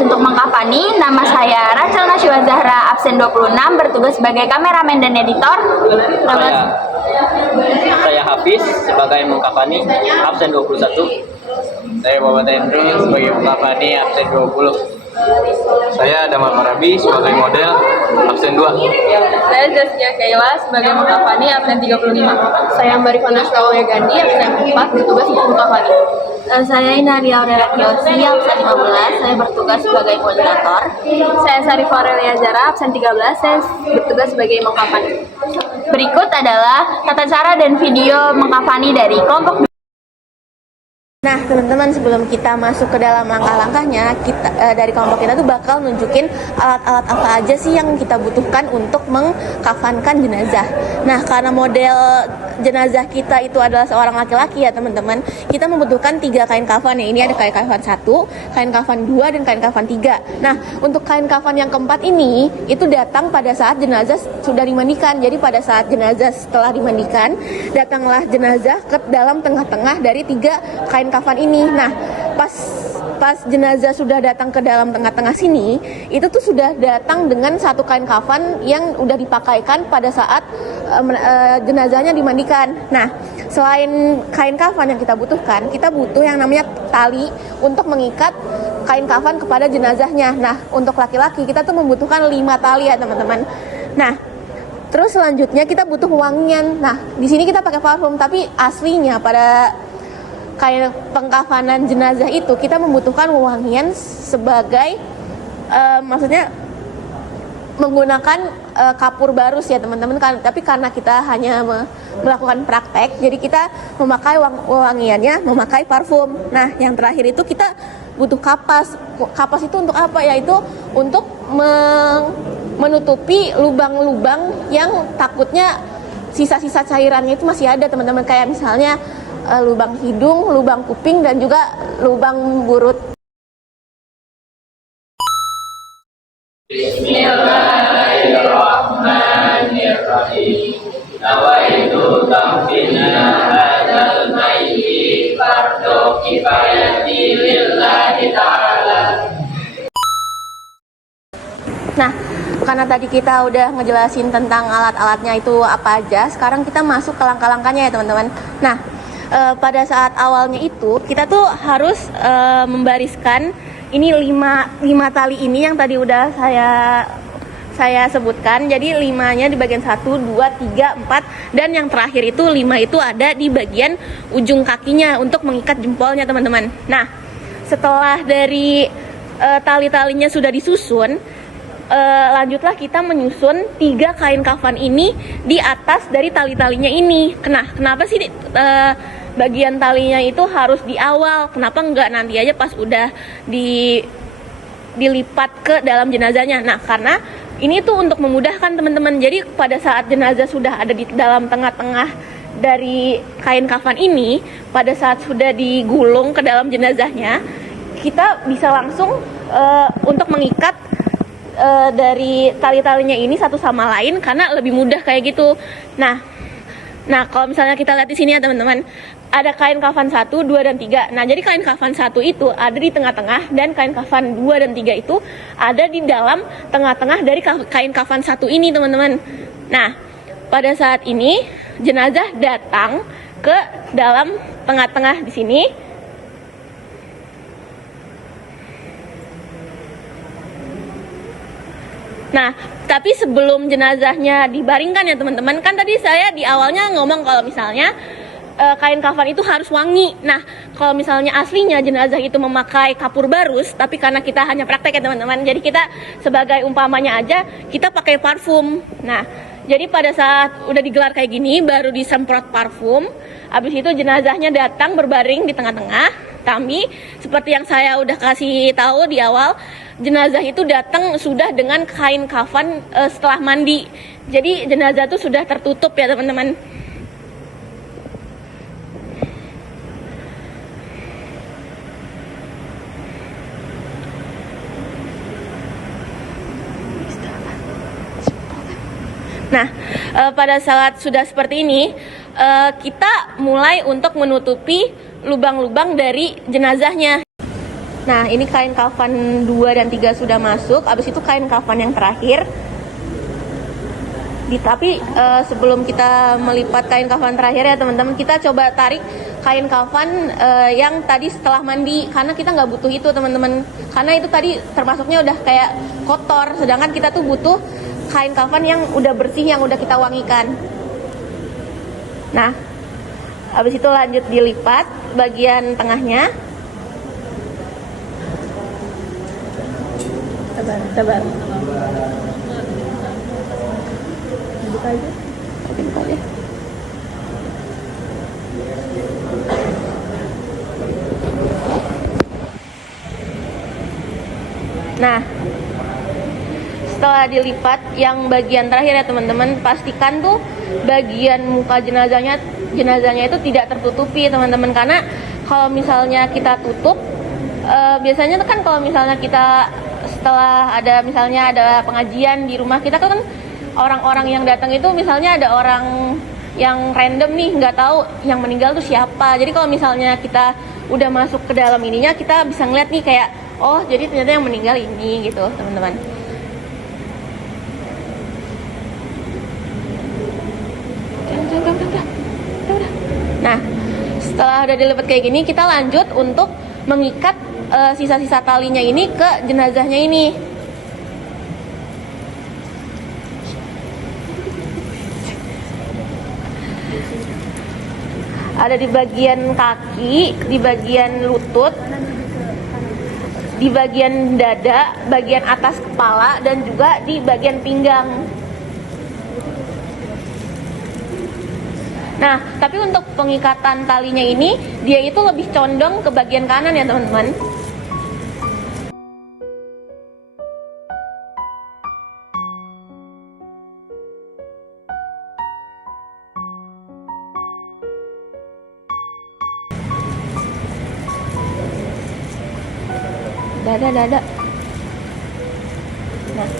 untuk mengkafani. Nama saya Rachel Nasyiwa Zahra, absen 26, bertugas sebagai kameramen dan editor. Saya Hafiz sebagai mengkafani, absen 21. Saya Muhammad Hendro sebagai mengkafani, absen 20. Saya Damal Marabi sebagai model, absen 2. Saya Zaskia Kayla sebagai mengkafani, absen 35. Saya Mbak Rifana Shawaya Gandhi, absen 4, bertugas untuk mengkafani. Saya Inaria Aurelia Kiosi, absen 15, saya bertugas sebagai moderator. Saya Sarif Aurelia Zara, absen 13, saya bertugas sebagai mengkafani. Berikut adalah tata cara dan video mengkafani dari kelompok. Nah teman-teman, sebelum kita masuk ke dalam langkah-langkahnya, kita dari kelompok kita tuh bakal nunjukin alat-alat apa aja sih yang kita butuhkan untuk mengkafankan jenazah. Nah karena model jenazah kita itu adalah seorang laki-laki ya teman-teman, kita membutuhkan 3 kain kafan ya. Ini ada kain kafan 1, kain kafan 2, dan kain kafan 3. Nah untuk kain kafan yang keempat ini itu datang pada saat jenazah sudah dimandikan. Jadi pada saat jenazah setelah dimandikan, datanglah jenazah ke dalam tengah-tengah dari 3 kain kafan ini. Nah pas jenazah sudah datang ke dalam tengah-tengah sini, itu tuh sudah datang dengan 1 kain kafan yang udah dipakaikan pada saat jenazahnya dimandikan. Nah selain kain kafan yang kita butuhkan, kita butuh yang namanya tali untuk mengikat kain kafan kepada jenazahnya. Nah untuk laki-laki kita tuh membutuhkan 5 tali ya teman-teman. Nah terus selanjutnya kita butuh wangian. Nah di sini kita pakai parfum, tapi aslinya pada kain pengkafanan jenazah itu kita membutuhkan wangian sebagai maksudnya menggunakan kapur barus ya teman-teman. Tapi karena kita hanya melakukan praktek, jadi kita memakai wangiannya memakai parfum. Nah yang terakhir itu kita butuh kapas. Kapas itu untuk apa? Yaitu untuk menutupi lubang-lubang yang takutnya sisa-sisa cairannya itu masih ada teman-teman, kayak misalnya lubang hidung, lubang kuping, dan juga lubang mulut. Bismillahirrahmanirrahim. Nawaitu tamfina hadzal mayyit fardhu kifayati lillahi ta'ala. Nah, karena tadi kita udah ngejelasin tentang alat-alatnya itu apa aja, sekarang kita masuk ke langkah-langkahnya ya teman-teman. Nah, pada saat awalnya itu kita tuh harus membariskan ini 5 tali ini yang tadi udah saya sebutkan. Jadi 5-nya di bagian 1, 2, 3, 4, dan yang terakhir itu 5 itu ada di bagian ujung kakinya untuk mengikat jempolnya teman-teman. Nah setelah dari tali-talinya sudah disusun, lanjutlah kita menyusun 3 kain kafan ini di atas dari tali-talinya ini. Kenapa sih bagian talinya itu harus di awal? Kenapa enggak nanti aja pas udah dilipat ke dalam jenazahnya? Nah karena ini tuh untuk memudahkan teman-teman. Jadi pada saat jenazah sudah ada di dalam tengah-tengah dari kain kafan ini, pada saat sudah digulung ke dalam jenazahnya, kita bisa langsung untuk mengikat dari tali-talinya ini satu sama lain, karena lebih mudah kayak gitu. Nah kalau misalnya kita lihat di sini ya teman-teman, ada kain kafan 1, 2, dan 3. Nah jadi kain kafan 1 itu ada di tengah-tengah, dan kain kafan 2 dan 3 itu ada di dalam tengah-tengah dari kain kafan 1 ini teman-teman. Nah pada saat ini jenazah datang ke dalam tengah-tengah di sini. Nah, tapi sebelum jenazahnya dibaringkan ya teman-teman, kan tadi saya di awalnya ngomong kalau misalnya kain kafan itu harus wangi. Nah, kalau misalnya aslinya jenazah itu memakai kapur barus, tapi karena kita hanya praktek ya teman-teman, jadi kita sebagai umpamanya aja kita pakai parfum. Nah, jadi pada saat udah digelar kayak gini, baru disemprot parfum, habis itu jenazahnya datang berbaring di tengah-tengah. Tapi seperti yang saya udah kasih tahu di awal, jenazah itu datang sudah dengan kain kafan setelah mandi. Jadi jenazah itu sudah tertutup ya teman-teman. Nah, pada saat sudah seperti ini, kita mulai untuk menutupi lubang-lubang dari jenazahnya. Nah, ini kain kafan 2 dan 3 sudah masuk. Abis itu kain kafan yang terakhir. Tapi sebelum kita melipat kain kafan terakhir ya teman-teman, kita coba tarik kain kafan yang tadi setelah mandi, karena kita nggak butuh itu teman-teman, karena itu tadi termasuknya udah kayak kotor, sedangkan kita tuh butuh kain kafan yang udah bersih, yang udah kita wangikan. Nah, habis itu lanjut dilipat bagian tengahnya. Sabar. Buka aja. Oke, buka aja. Nah, setelah dilipat yang bagian terakhir ya teman-teman, pastikan tuh bagian muka jenazahnya itu tidak tertutupi teman-teman, karena kalau misalnya kita tutup, biasanya tuh kan kalau misalnya kita setelah ada pengajian di rumah kita kan orang-orang yang datang itu misalnya ada orang yang random nih, nggak tahu yang meninggal tuh siapa. Jadi kalau misalnya kita udah masuk ke dalam ininya, kita bisa ngeliat nih kayak, oh jadi ternyata yang meninggal ini gitu teman-teman. Nah, setelah udah dilipat kayak gini, kita lanjut untuk mengikat sisa-sisa talinya ini ke jenazahnya ini. Ada di bagian kaki, di bagian lutut, di bagian dada, bagian atas kepala, dan juga di bagian pinggang. Nah, tapi untuk pengikatan talinya ini, dia itu lebih condong ke bagian kanan ya teman-teman. Dada. Nah.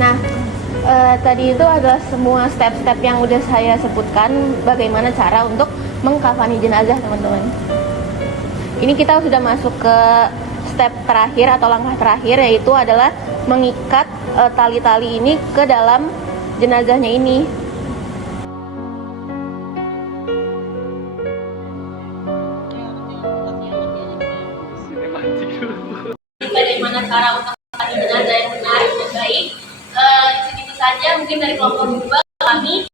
Nah, tadi itu adalah semua step-step yang udah saya sebutkan bagaimana cara untuk mengkafani jenazah teman-teman. Ini kita sudah masuk ke step terakhir atau langkah terakhir, yaitu adalah mengikat tali-tali ini ke dalam jenazahnya ini. Bagaimana cara untuk mengkafani jenazah yang benar dan baik? Segitu saja mungkin dari kelompok 2 kami